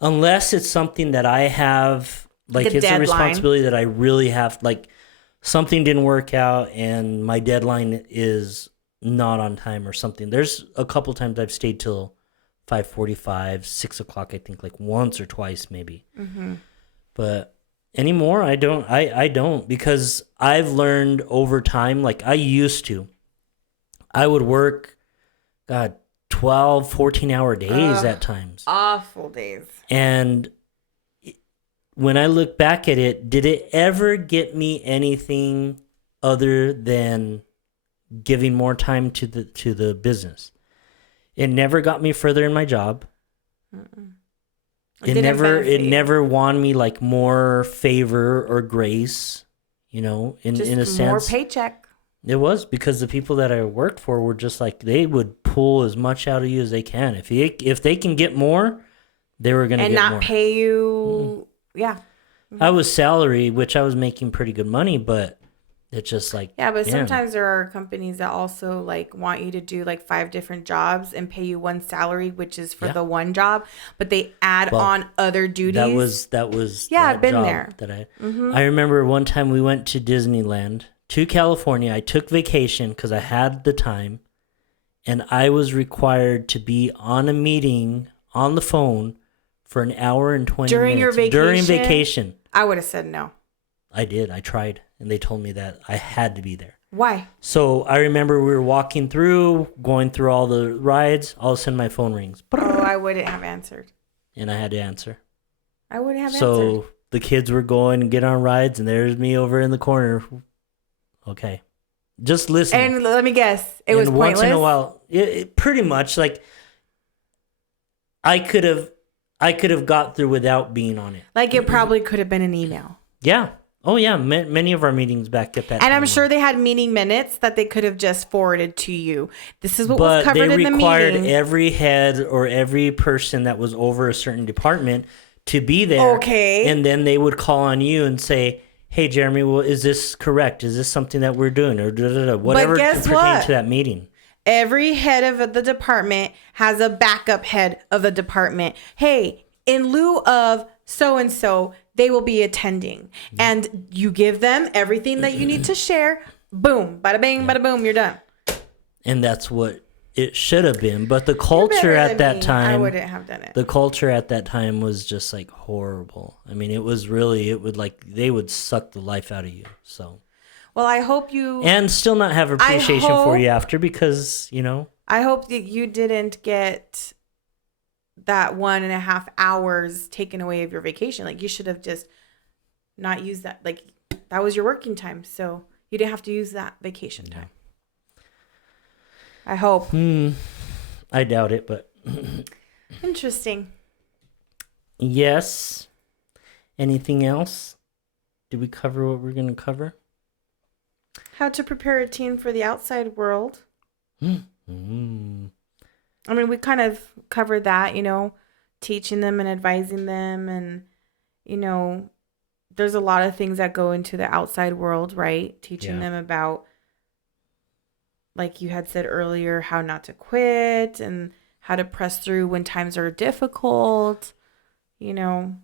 Unless it's something that I have, like it's a responsibility that I really have, like something didn't work out and my deadline is not on time or something. There's a couple times I've stayed till 5:45, 6:00, I think, like once or twice maybe. But anymore, I don't because I've learned over time, like I used to. I would work, 12, 14-hour days at times. Awful days. And when I look back at it, did it ever get me anything other than giving more time to the business? It never got me further in my job. It never won me like more favor or grace, you know, in a sense. More paycheck. It was because the people that I worked for were just like, they would pull as much out of you as they can. If they can get more, they were going to get more. And not pay you. Yeah. I was salary, which I was making pretty good money, but it's just like. Yeah, but sometimes there are companies that also like want you to do like 5 different jobs and pay you one salary, which is for the one job, but they add on other duties. That was. Yeah, I've been there. That I remember one time we went to Disneyland. To California. I took vacation because I had the time, and I was required to be on a meeting on the phone for an hour and 20 during minutes. During vacation. I would have said no. I did. I tried, and they told me that I had to be there. Why? So I remember we were walking through, going through all the rides. All of a sudden, my phone rings. Oh, I wouldn't have answered. And I had to answer. I wouldn't have answered. So the kids were going and get on rides, and there's me over in the corner. Okay, just listen. And let me guess, it was pointless. Once in a while, it pretty much like I could have got through without being on it. Like it probably could have been an email. Yeah. Oh yeah. Many of our meetings back at that. And I'm sure they had meeting minutes that they could have just forwarded to you. This is what was covered in the meeting. But they required every head or every person that was over a certain department to be there. Okay. And then they would call on you and say, hey, Jeremy, well, is this correct? Is this something that we're doing? Or whatever pertained to that meeting. Every head of the department has a backup head of the department. Hey, in lieu of so-and-so, they will be attending. And you give them everything that you need to share. Boom. Bada bing, bada boom, you're done. And that's what it should have been. But the culture at that time, I wouldn't have done it. The culture at that time was just like horrible. I mean, it would like, they would suck the life out of you. So, well, I hope you. And still not have appreciation for you after because, you know. I hope that you didn't get that 1.5 hours taken away of your vacation. Like you should have just not used that. Like that was your working time. So you didn't have to use that vacation time. I hope. I doubt it, but. Interesting. Yes. Anything else? Did we cover what we're going to cover? How to prepare a teen for the outside world. I mean, we kind of covered that, you know, teaching them and advising them. And, you know, there's a lot of things that go into the outside world, right? Teaching them about, like you had said earlier, how not to quit and how to press through when times are difficult, you know,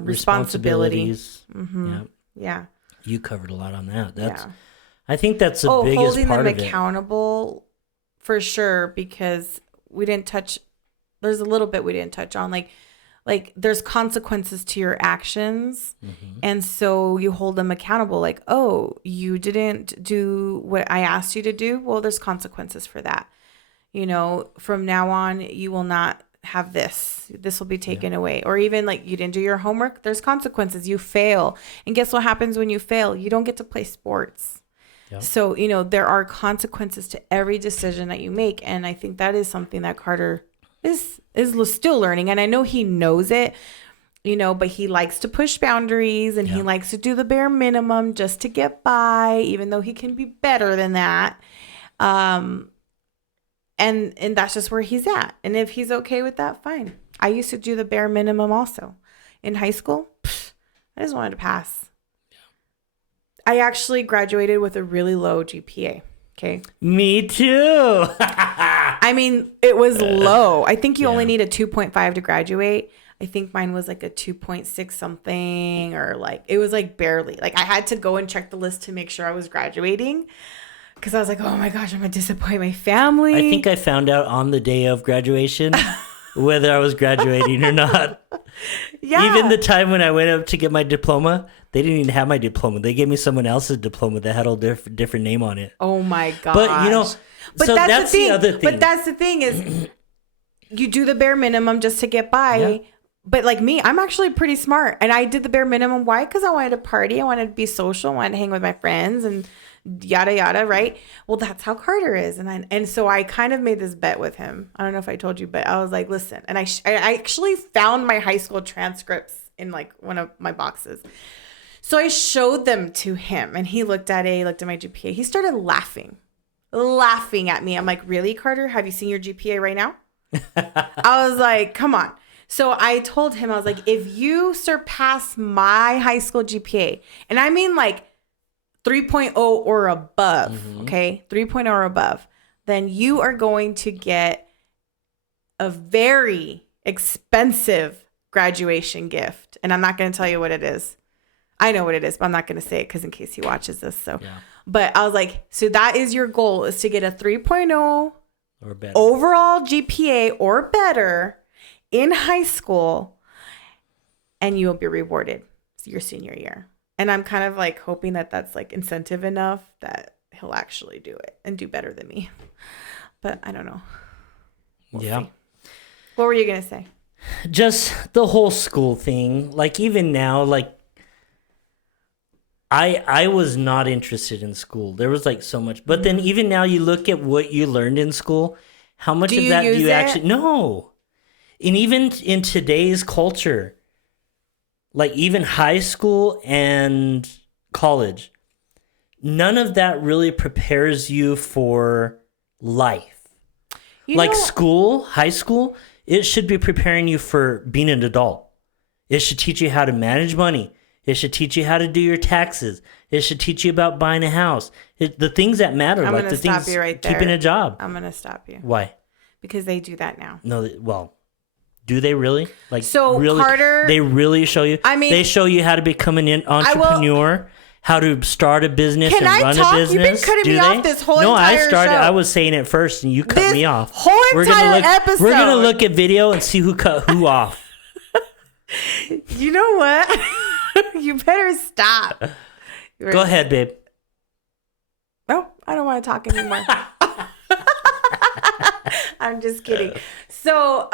responsibilities. Yeah. You covered a lot on that. That's Yeah. I think that's the biggest Holding part them of it. accountable for sure, because we didn't touch, there's a little bit we didn't touch on. Like there's consequences to your actions. Mm-hmm. And so you hold them accountable. Like, oh, you didn't do what I asked you to do. Well, there's consequences for that. You know, from now on, you will not have this. This will be taken away. Or even like you didn't do your homework. There's consequences. You fail. And guess what happens when you fail? You don't get to play sports. Yep. So, you know, there are consequences to every decision that you make. And I think that is something that Carter is still learning. And I know he knows it, you know, but he likes to push boundaries and he likes to do the bare minimum just to get by, even though he can be better than that. And that's just where he's at. And if he's okay with that, fine. I used to do the bare minimum also. In high school, I just wanted to pass. I actually graduated with a really low GPA. Okay. Me too. I mean, it was low. I think you only need a 2.5 to graduate. I think mine was like a 2.6 something, or like, it was like barely. Like I had to go and check the list to make sure I was graduating, because I was like, oh my gosh, I'm going to disappoint my family. I think I found out on the day of graduation whether I was graduating or not. Yeah. Even the time when I went up to get my diploma, they didn't even have my diploma. They gave me someone else's diploma that had a different name on it. Oh my gosh. But, you know, but so that's the other thing. But that's the thing is you do the bare minimum just to get by. Yeah. But like me, I'm actually pretty smart. And I did the bare minimum. Why? Because I wanted to party. I wanted to be social. I wanted to hang with my friends and yada, yada, right? Well, that's how Carter is. And so I kind of made this bet with him. I don't know if I told you, but I was like, listen. And I actually found my high school transcripts in like one of my boxes. So I showed them to him and he looked at it. He looked at my GPA. He started laughing at me. I'm like, really, Carter? Have you seen your GPA right now? I was like, come on. So I told him, I was like, if you surpass my high school GPA, and I mean like 3.0 or above, okay? 3.0 or above, then you are going to get a very expensive graduation gift. And I'm not going to tell you what it is. I know what it is, but I'm not going to say it because in case he watches this. So, But I was like, so that is your goal, is to get a 3.0 or better overall GPA or better in high school, and you will be rewarded your senior year. And I'm kind of like hoping that that's like incentive enough that he'll actually do it and do better than me. But I don't know. We'll see. What were you going to say? Just the whole school thing. Like even now, like I was not interested in school. There was like so much. But then even now you look at what you learned in school, how much of that do you actually... No. And even in today's culture, like even high school and college, none of that really prepares you for life. Like school, high school, it should be preparing you for being an adult. It should teach you how to manage money. It should teach you how to do your taxes. It should teach you about buying a house. The things that matter, like the things, keeping a job. I'm going to stop you. Why? Because they do that now. No, well, do they really? Like, so really, Carter, they really show you? I mean, they show you how to become an entrepreneur, how to start a business and run a business. You've been cutting me off this whole entire show. I was saying it first and you cut me off. Whole entire episode. We're going to look at video and see who cut who off. You know what? You better stop. Go ahead, babe. No, I don't want to talk anymore. I'm just kidding. So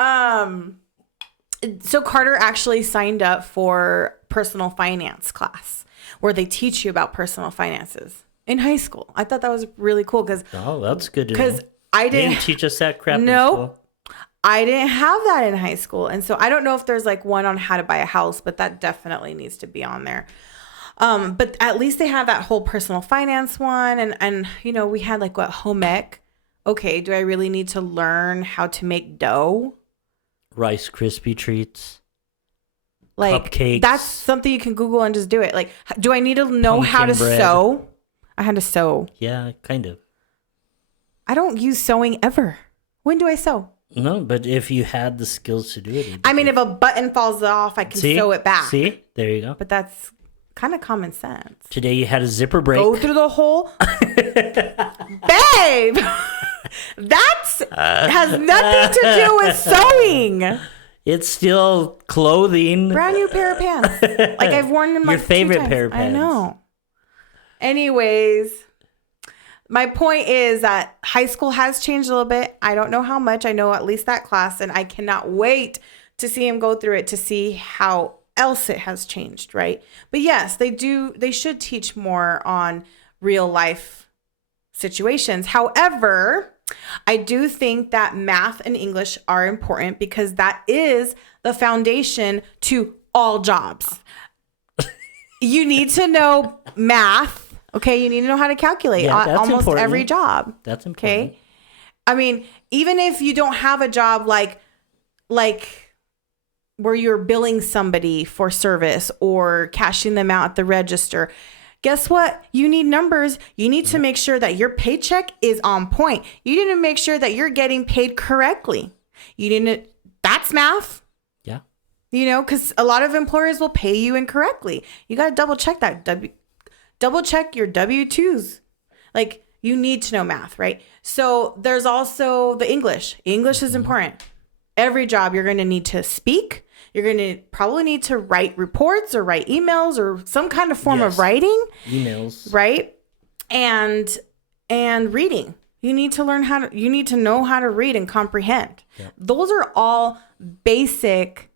Carter actually signed up for personal finance class where they teach you about personal finances in high school. I thought that was really cool because that's good to know. Because they didn't teach us that crap in school. I didn't have that in high school. And so I don't know if there's like one on how to buy a house, but that definitely needs to be on there. But at least they have that whole personal finance one. And you know, we had like what, home ec. Okay, do I really need to learn how to make dough? Rice Krispie treats. Like cupcakes. That's something you can Google and just do it. Like, do I need to know how to sew? I had to sew. Yeah, kind of. I don't use sewing ever. When do I sew? No, but if you had the skills to do it. I mean, if a button falls off, I can sew it back. See? There you go. But that's kind of common sense. Today you had a zipper break. Go through the hole. Babe, that's has nothing to do with sewing. It's still clothing. Brand new pair of pants. Like I've worn them like your favorite 2 times. pair of pants. I know. Anyways, my point is that high school has changed a little bit. I don't know how much. I know at least that class, and I cannot wait to see him go through it to see how else it has changed, right? But yes, they should teach more on real life situations. However, I do think that math and English are important because that is the foundation to all jobs. You need to know math, okay? You need to know how to calculate almost important. Every job. That's important. Okay? I mean, even if you don't have a job like where you're billing somebody for service or cashing them out at the register, guess what? You need numbers. You need to make sure that your paycheck is on point. You need to make sure that you're getting paid correctly. That's math. Yeah. You know, because a lot of employers will pay you incorrectly. You got to double check that. Double check your W-2s. Like, you need to know math, right? So there's also the English. English is important. Every job you're going to need to speak. You're going to probably need to write reports or write emails or some kind of form of writing. Emails. Right? And reading. You need to know how to read and comprehend. Yep. Those are all basic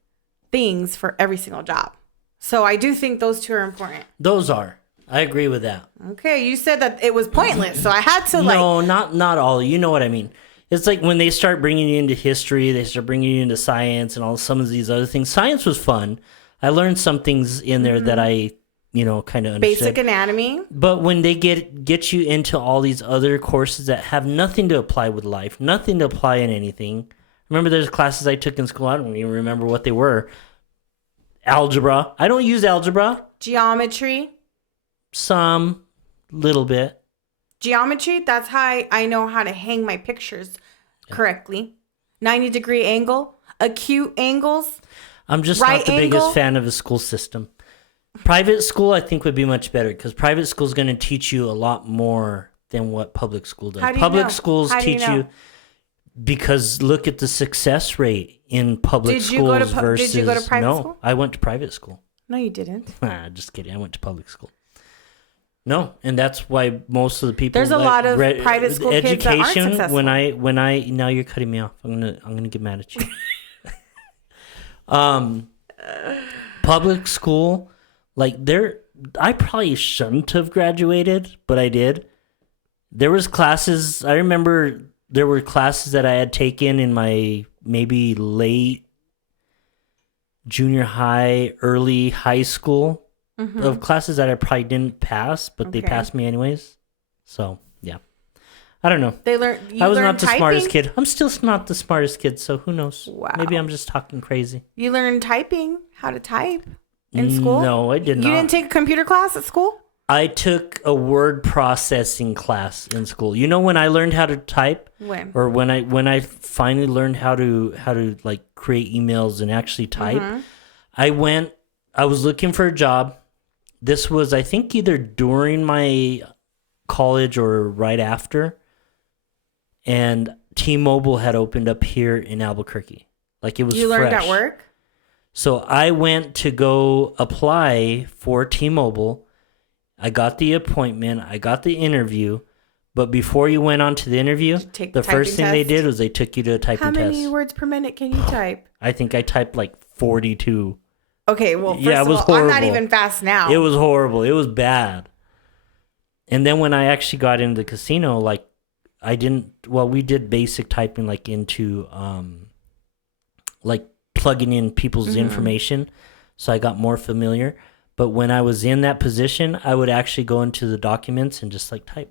things for every single job. So I do think those two are important. Those are. I agree with that. Okay, you said that it was pointless, so I had to No, not all. You know what I mean. It's like when they start bringing you into history, they start bringing you into science and some of these other things. Science was fun. I learned some things in there that I, kind of understood. Basic anatomy. But when they get you into all these other courses that have nothing to apply with life, nothing to apply in anything. Remember there's classes I took in school, I don't even remember what they were. Algebra. I don't use algebra. Geometry. Some, little bit. Geometry, that's how I know how to hang my pictures correctly. 90-degree angle, acute angles. I'm just not the biggest fan of the school system. Private school, I think, would be much better because private school is going to teach you a lot more than what public school does. Public schools teach you because look at the success rate in public schools versus... Did you go to private school? No, I went to private school. No, you didn't. Just kidding. I went to public school. No, and that's why most of the people. There's a lot of private school kids that aren't successful. When I now you're cutting me off. I'm gonna get mad at you. Public school, I probably shouldn't have graduated, but I did. There was classes. I remember there were classes that I had taken in my maybe late junior high, early high school. Mm-hmm. Of classes that I probably didn't pass, but they passed me anyways. So, yeah. I don't know. I was not the smartest kid. I'm still not the smartest kid, so who knows? Wow. Maybe I'm just talking crazy. You learned typing, how to type in school? No, I did not. You didn't take a computer class at school? I took a word processing class in school. You know when I learned how to type? When? Or when I finally learned how to create emails and actually type? Mm-hmm. I was looking for a job. This was, I think, either during my college or right after. And T-Mobile had opened up here in Albuquerque. It was fresh. You learned at work? So I went to go apply for T-Mobile. I got the appointment. I got the interview. But before you went on to the interview, the first thing they did was they took you to a typing test. How many words per minute can you type? I think I typed 42. Okay, well, first of all, horrible. I'm not even fast now. It was horrible. It was bad. And then when I actually got into the casino, we did basic typing into plugging in people's information. So I got more familiar. But when I was in that position, I would actually go into the documents and just type.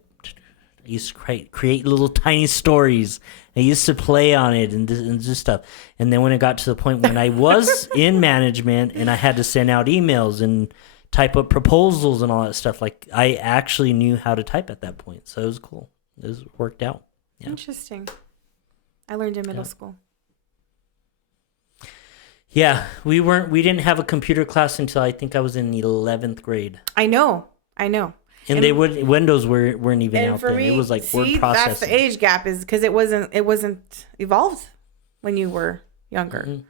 I used to create little tiny stories. I used to play on it and just stuff. And then when it got to the point when I was in management and I had to send out emails and type up proposals and all that stuff, I actually knew how to type at that point. So it was cool. It worked out. Yeah. Interesting. I learned in middle school. Yeah, we didn't have a computer class until I think I was in the 11th grade. I know. And Windows weren't even out then. It was like word processing. That's the age gap, is because it wasn't evolved when you were younger. Mm-hmm.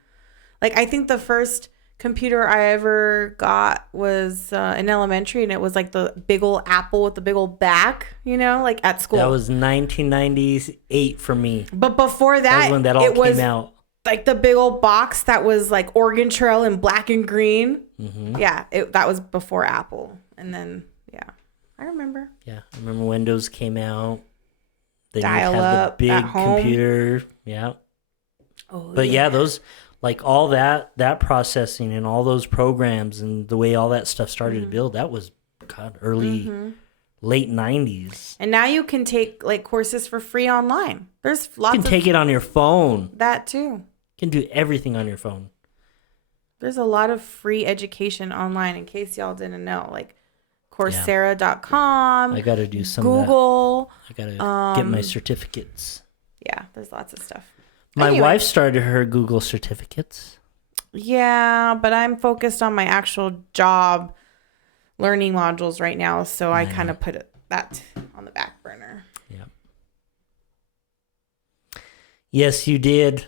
Like, I think the first computer I ever got was in elementary, and it was like the big old Apple with the big old back, like at school. That was 1998 for me. But before that, when that all came out. Like the big old box that was like Oregon Trail in black and green. Mm-hmm. Yeah, that was before Apple. And then, yeah, I remember. Yeah, I remember Windows came out. Then Dial you have up the big at home. computer. Yeah. Oh, but yeah, those, like all that processing and all those programs and the way all that stuff started to build, that was early, late 90s. And now you can take like courses for free online. There's lots. You can take it on your phone. That too. You can do everything on your phone. There's a lot of free education online, in case y'all didn't know, like Coursera.com. I got to do some Google. I got to get my certificates. Yeah, there's lots of stuff. My wife started her Google certificates. Yeah, but I'm focused on my actual job learning modules right now, so I kind of put that on the back burner. Yeah. Yes, you did.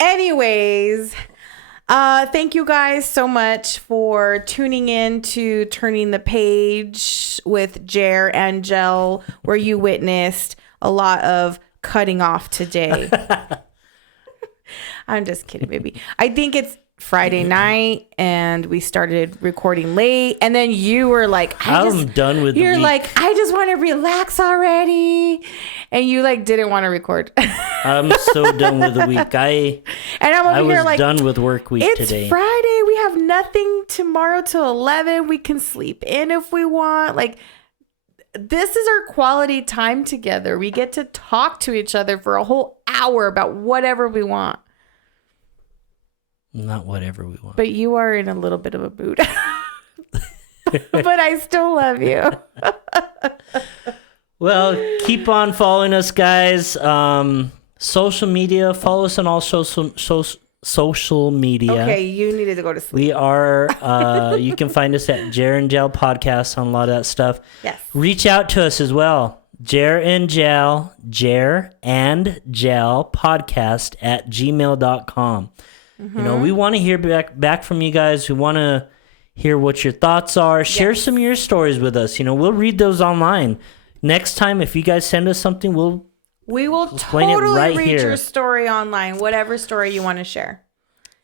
Anyways, thank you guys so much for tuning in to Turning the Page with Jer and Jel, where you witnessed a lot of cutting off today. I'm just kidding, baby. I think it's Friday night and we started recording late, and then you were like, I'm done with the week. You're like, I just want to relax already, and you like didn't want to record. I'm so done with the week. I was done with work week today. It's Friday. We have nothing tomorrow till 11. We can sleep in if we want. Like, this is our quality time together. We get to talk to each other for a whole hour about whatever we want. Not whatever we want. But you are in a little bit of a mood. But I still love you. Well, keep on following us, guys. Social media. Follow us on all social media. Okay, you needed to go to sleep. We are, you can find us at Jer and Gel Podcast on a lot of that stuff. Yes. Reach out to us as well. Jer and Gel Podcast at gmail.com. We want to hear back from you guys. We want to hear what your thoughts are. Share some of your stories with us. We'll read those online. Next time, if you guys send us something, we will totally read your story online, whatever story you want to share.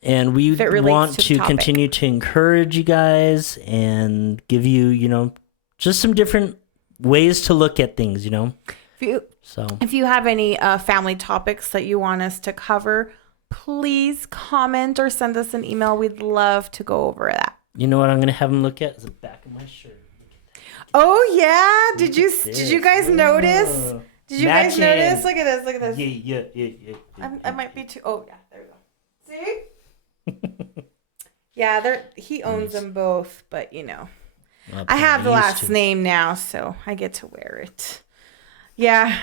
And we want to continue to encourage you guys and give you, just some different ways to look at things, If you have any family topics that you want us to cover, please comment or send us an email. We'd love to go over that. You know what I'm going to have them look at? Is the back of my shirt. Oh, yeah. Did you guys notice? Did you guys notice? Look at this. Yeah. I might be too. Oh, yeah. There we go. See? Yeah, he owns them both, but I have the last name now, so I get to wear it. Yeah.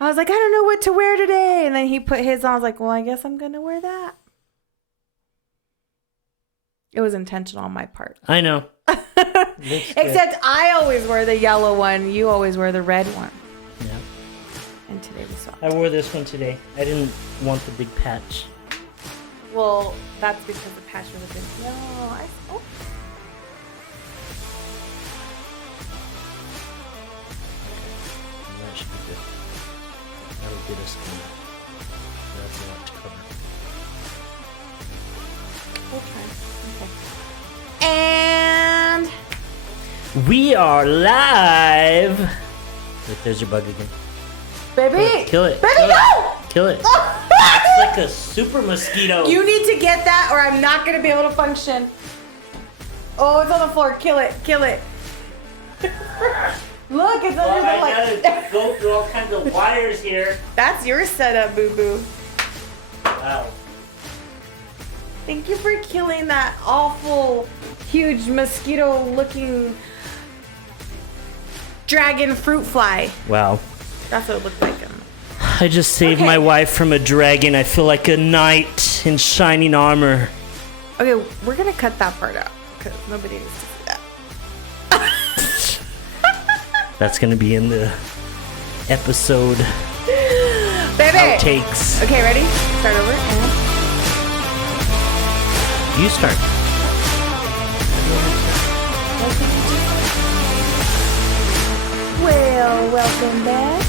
I was like, I don't know what to wear today. And then he put his on. I was like, well, I guess I'm going to wear that. It was intentional on my part. I know. Except I always wear the yellow one. You always wear the red one. Yeah. And today we swapped. I wore this one today. I didn't want the big patch. Well, that's because the patch would have been... No, That should be good. That'll get us in. That's a lot to cover. Okay. And we are live. Look, there's your bug again. Baby, kill it. Baby, kill no! It. Kill it. It's like a super mosquito. You need to get that, or I'm not gonna be able to function. Oh, it's on the floor. Kill it. Look, it's under the light. I gotta go through all kinds of wires here. That's your setup, boo-boo. Wow. Thank you for killing that awful, huge mosquito-looking dragon fruit fly. Wow. That's what it looked like. I just saved my wife from a dragon. I feel like a knight in shining armor. Okay, we're gonna cut that part out because nobody needs to see that. That's gonna be in the episode Baby. outtakes. Okay, ready? Start over. And... You start. Well, welcome back.